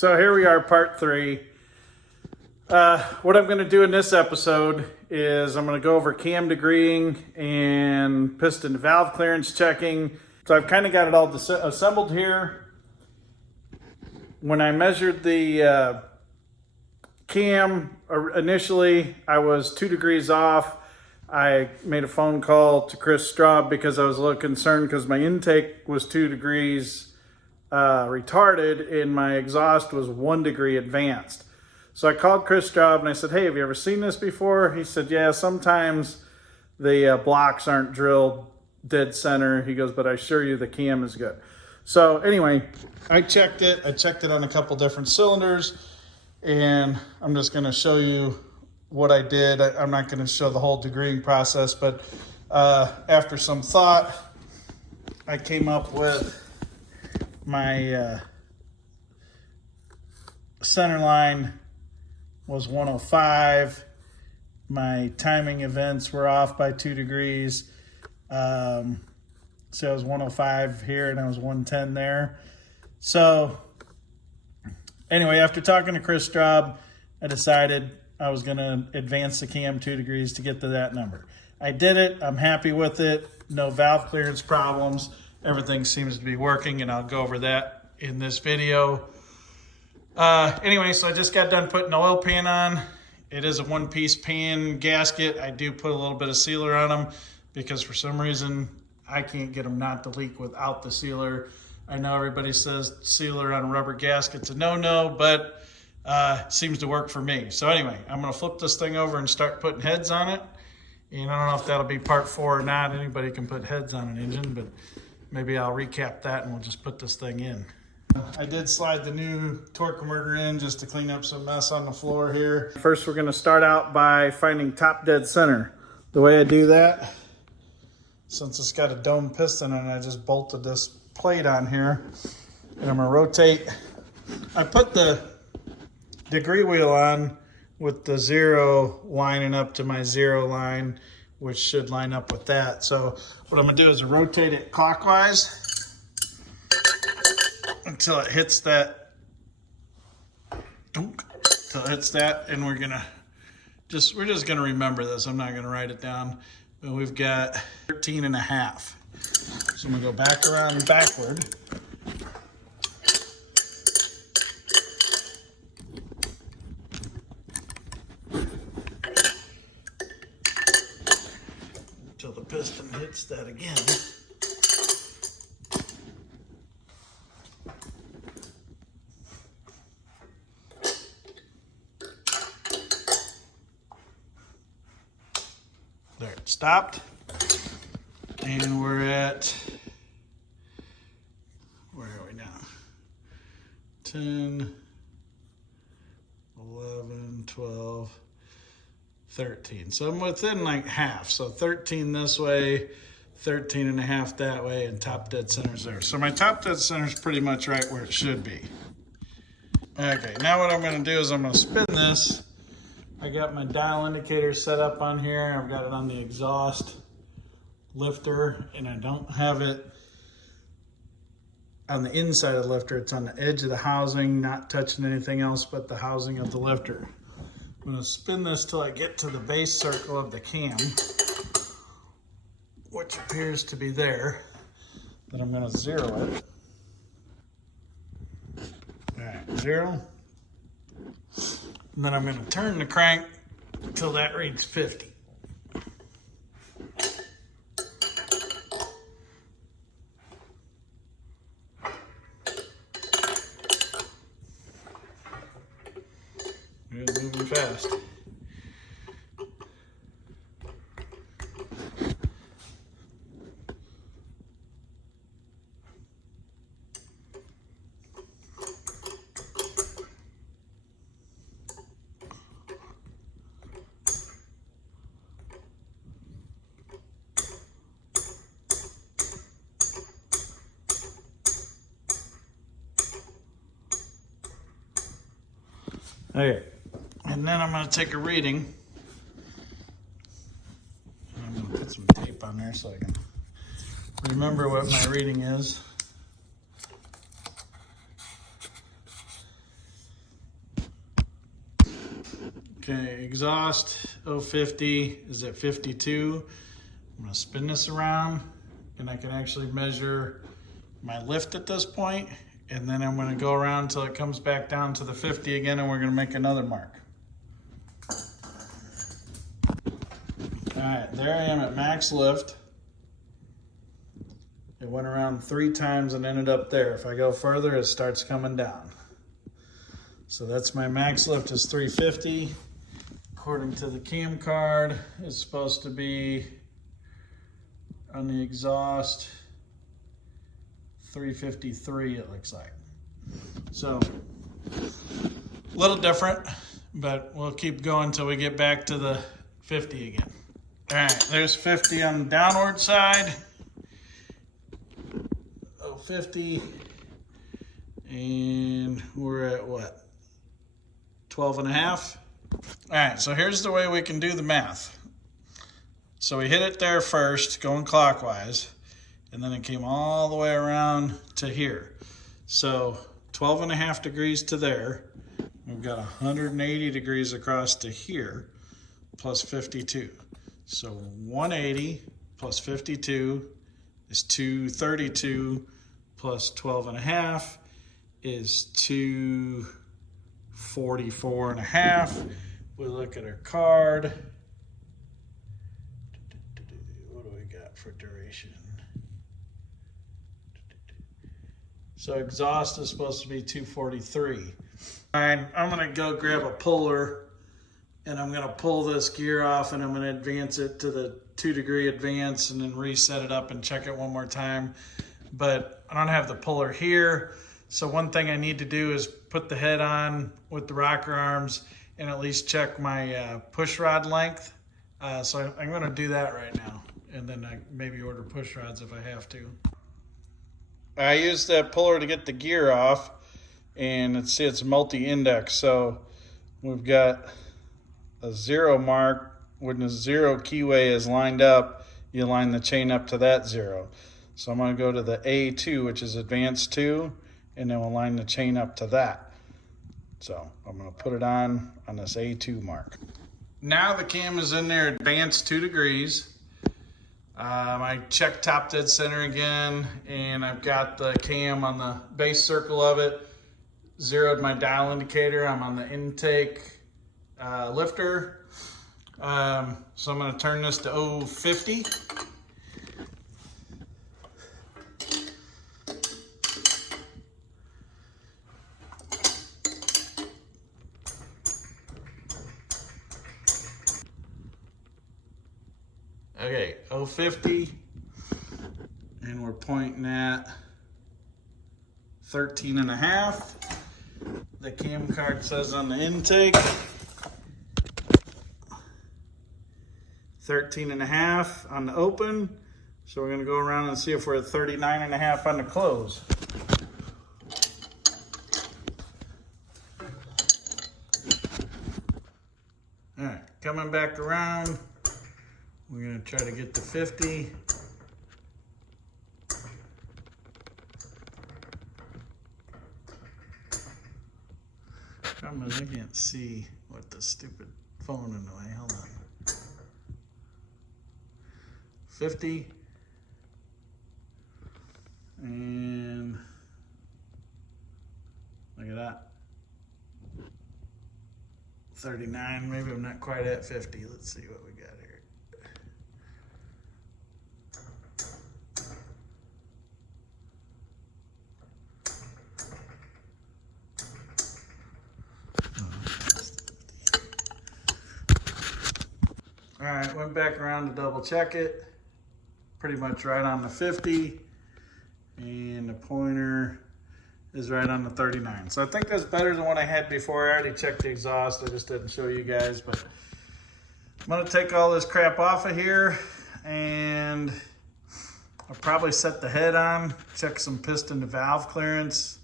So here we are, part 3. What I'm going to do in this episode is I'm going to go over cam degreeing and piston valve clearance checking. So I've kind of got it all assembled here. When I measured the cam initially, I was 2 degrees off. I made a phone call to Chris Straub because I was a little concerned because my intake was 2 degrees retarded and my exhaust was 1 degree advanced. So I called Chris Straub and I said, hey, have you ever seen this before? He said, yeah, sometimes the blocks aren't drilled dead center. He goes, but I assure you the cam is good. So anyway, I checked it. I checked it on a couple different cylinders, and I'm just going to show you what I did. I'm not going to show the whole degreeing process, but after some thought, I came up with my center line was 105. My timing events were off by 2 degrees. So I was 105 here and I was 110 there. So anyway, after talking to Chris Straub, I decided I was going to advance the cam 2 degrees to get to that number. I did it. I'm happy with it. No valve clearance problems. Everything seems to be working, and I'll go over that in this video. Anyway, so I just got done putting the oil pan on. It is a one-piece pan gasket. I do put a little bit of sealer on them because for some reason I can't get them not to leak without the sealer. I know everybody says sealer on a rubber gasket's a no-no, but seems to work for me. So anyway, I'm going to flip this thing over and start putting heads on it. And I don't know if that'll be part 4 or not. Anybody can put heads on an engine, but maybe I'll recap that and we'll just put this thing in. I did slide the new torque converter in just to clean up some mess on the floor here. First, we're going to start out by finding top dead center. The way I do that, since it's got a dome piston and I just bolted this plate on here, and I'm going to rotate. I put the degree wheel on with the 0 lining up to my 0 line, which should line up with that. So what I'm going to do is rotate it clockwise until it hits that, and we're just gonna remember this. I'm not gonna write it down, but we've got 13.5. So I'm gonna go back around and backward. Until the piston hits that again. There, it stopped. And we're at, where are we now? 10, 11, 12, 13. So I'm within like half. So 13 this way, 13.5 that way, and top dead center's there. So my top dead center's pretty much right where it should be. Okay, now what I'm gonna do is I'm gonna spin this. I got my dial indicator set up on here. I've got it on the exhaust lifter, and I don't have it on the inside of the lifter. It's on the edge of the housing, not touching anything else but the housing of the lifter. I'm gonna spin this till I get to the base circle of the cam, which appears to be there. Then I'm gonna 0 it. All right, 0. And then I'm going to turn the crank until that reads 50. It's moving fast. Okay, and then I'm going to take a reading. I'm going to put some tape on there so I can remember what my reading is. Okay, exhaust 050 is at 52. I'm gonna spin this around and I can actually measure my lift at this point, and then I'm gonna go around until it comes back down to the 50 again, and we're gonna make another mark. All right, there I am at max lift. It went around 3 times and ended up there. If I go further, it starts coming down. So that's my max lift is 350. According to the cam card, it's supposed to be on the exhaust 353, it looks like. So a little different, but we'll keep going until we get back to the 50 again. All right, there's 50 on the downward side. 50, and we're at what? 12 and a half. All right, so here's the way we can do the math. So we hit it there first, going clockwise, and then it came all the way around to here. So 12 and a half degrees to there. We've got 180 degrees across to here, plus 52. So 180 plus 52 is 232, plus 12 and a half is 244 and a half. We look at our card. What do we got for duration? So exhaust is supposed to be 243. Fine, I'm gonna go grab a puller and I'm gonna pull this gear off and I'm gonna advance it to the 2-degree advance and then reset it up and check it one more time. But I don't have the puller here. So one thing I need to do is put the head on with the rocker arms and at least check my push rod length. So I'm gonna do that right now. And then I maybe order push rods if I have to. I used that puller to get the gear off, and let's see, it's multi-index. So we've got a 0 mark. When the 0 keyway is lined up, you line the chain up to that 0. So I'm going to go to the A2, which is advanced 2, and then we'll line the chain up to that. So I'm going to put it on this A2 mark. Now the cam is in there advanced 2 degrees. I checked top dead center again, and I've got the cam on the base circle of it. Zeroed my dial indicator. I'm on the intake lifter. So I'm going to turn this to 050. Okay, 050, and we're pointing at 13 and a half. The cam card says on the intake 13 and a half on the open. So we're gonna go around and see if we're at 39 and a half on the close. All right, coming back around. We're gonna try to get to 50. Problem is I can't see what the stupid phone in the way. Hold on. 50. And look at that. 39, maybe I'm not quite at 50. Let's see what we got here. All right, went back around to double check it. Pretty much right on the 50. And the pointer is right on the 39. So I think that's better than what I had before. I already checked the exhaust. I just didn't show you guys, but I'm gonna take all this crap off of here and I'll probably set the head on, check some piston to valve clearance,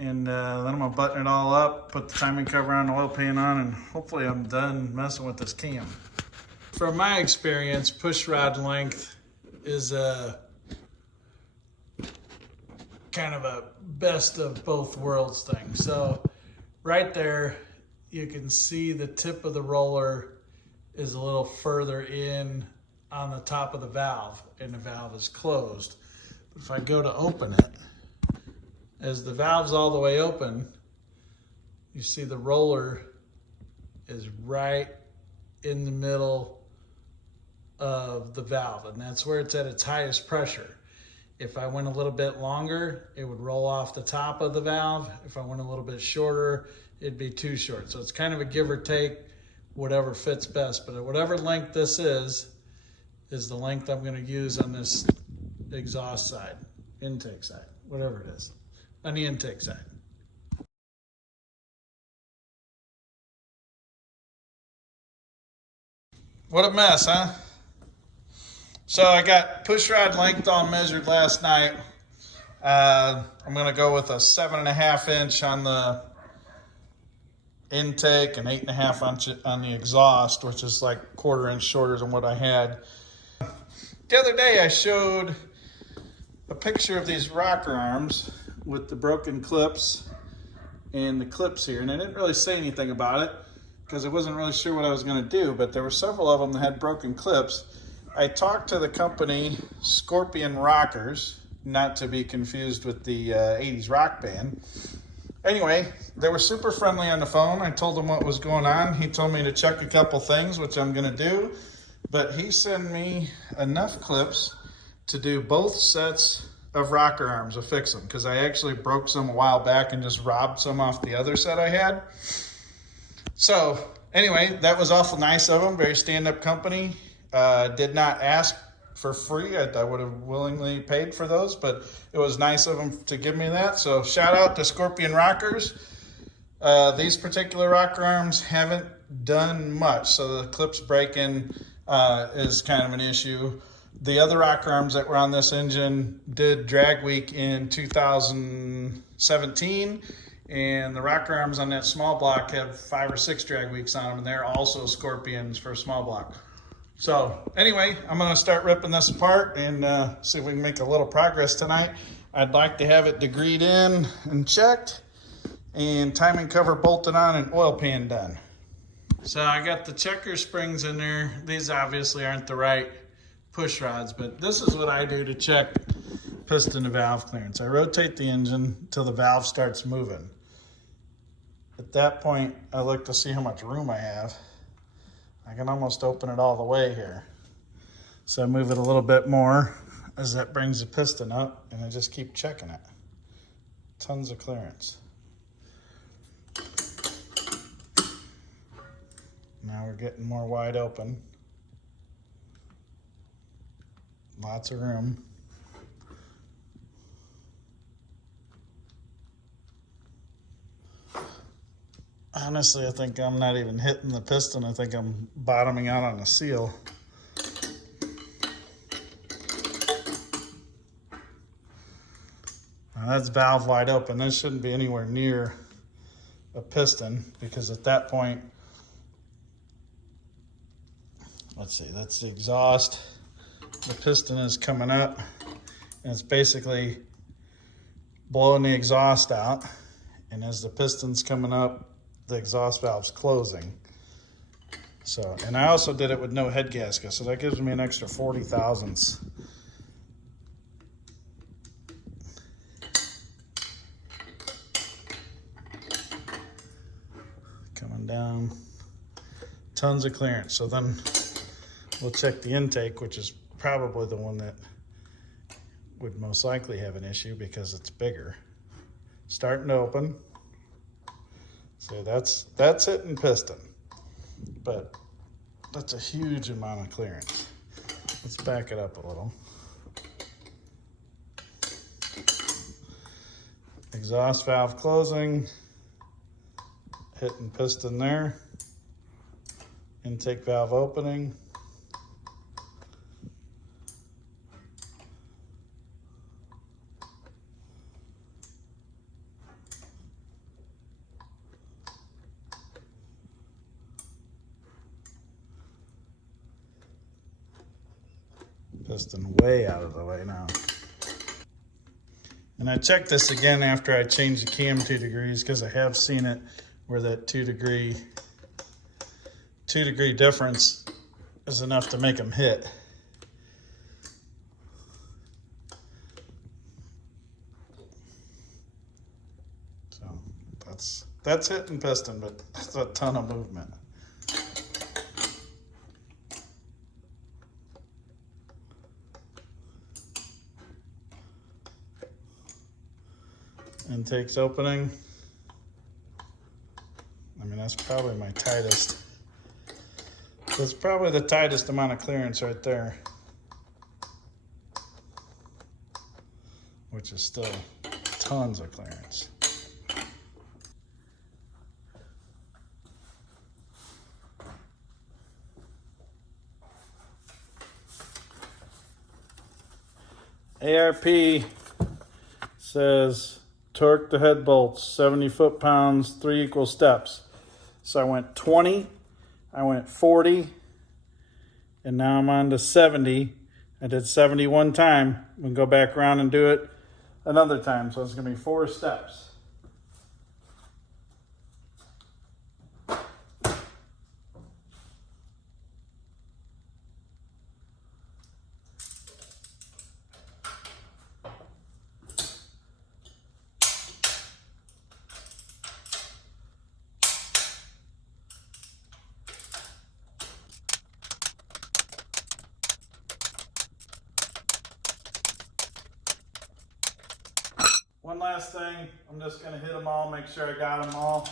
and then I'm gonna button it all up, put the timing cover on, the oil pan on, and hopefully I'm done messing with this cam. From my experience, push rod length is kind of a best of both worlds thing. So right there, you can see the tip of the roller is a little further in on the top of the valve, and the valve is closed. But if I go to open it, as the valve's all the way open, you see the roller is right in the middle of the valve, and that's where it's at its highest pressure. If I went a little bit longer, it would roll off the top of the valve. If I went a little bit shorter, it'd be too short. So it's kind of a give or take, whatever fits best. But at whatever length this is the length I'm going to use on this exhaust side, intake side, whatever it is, on the intake side. What a mess, huh? So I got push rod length all measured last night. I'm going to go with a 7.5 inch on the intake and 8.5 inch on the exhaust, which is like 1/4 inch shorter than what I had. The other day I showed a picture of these rocker arms with the broken clips and the clips here, and I didn't really say anything about it because I wasn't really sure what I was going to do, but there were several of them that had broken clips. I talked to the company Scorpion Rockers, not to be confused with the 80s rock band. Anyway, they were super friendly on the phone. I told them what was going on. He told me to check a couple things, which I'm going to do. But he sent me enough clips to do both sets of rocker arms to fix them, because I actually broke some a while back and just robbed some off the other set I had. So anyway, that was awful nice of them. Very stand-up company. Did not ask for free. I would have willingly paid for those, but it was nice of them to give me that. So shout out to Scorpion Rockers. These particular rocker arms haven't done much, so the clips breaking is kind of an issue. The other rocker arms that were on this engine did drag week in 2017, and the rocker arms on that small block have 5 or 6 drag weeks on them, and they're also Scorpions for a small block. So anyway, I'm going to start ripping this apart and see if we can make a little progress tonight. I'd like to have it degreed in and checked, and timing cover bolted on and oil pan done. So I got the checker springs in there. These obviously aren't the right push rods, but this is what I do to check piston to valve clearance. I rotate the engine until the valve starts moving. At that point, I look to see how much room I have. I can almost open it all the way here. So I move it a little bit more as that brings the piston up, and I just keep checking it. Tons of clearance. Now we're getting more wide open. Lots of room. Honestly, I think I'm not even hitting the piston. I think I'm bottoming out on the seal. Now that's valve wide open. This shouldn't be anywhere near a piston, because at that point, let's see, that's the exhaust. The piston is coming up, and it's basically blowing the exhaust out. And as the piston's coming up, the exhaust valve's closing. So, and I also did it with no head gasket, so that gives me an extra 40 thousandths. Coming down, tons of clearance. So then we'll check the intake, which is probably the one that would most likely have an issue because it's bigger. Starting to open. So that's hitting piston, but that's a huge amount of clearance. Let's back it up a little. Exhaust valve closing, hitting piston there. Intake valve opening. Piston way out of the way now. And I checked this again after I changed the cam 2 degrees, because I have seen it where that 2 degree difference is enough to make them hit. So that's hitting piston, but that's a ton of movement. Intake's opening. I mean, that's probably my tightest. That's probably the tightest amount of clearance right there, which is still tons of clearance. ARP says torque the head bolts 70 foot-pounds, 3 equal steps. So I went 20, I went 40, and now I'm on to 70. I did 70 one time. We can go back around and do it another time. So it's going to be 4 steps. One last thing, I'm just going to hit them all, make sure I got them all.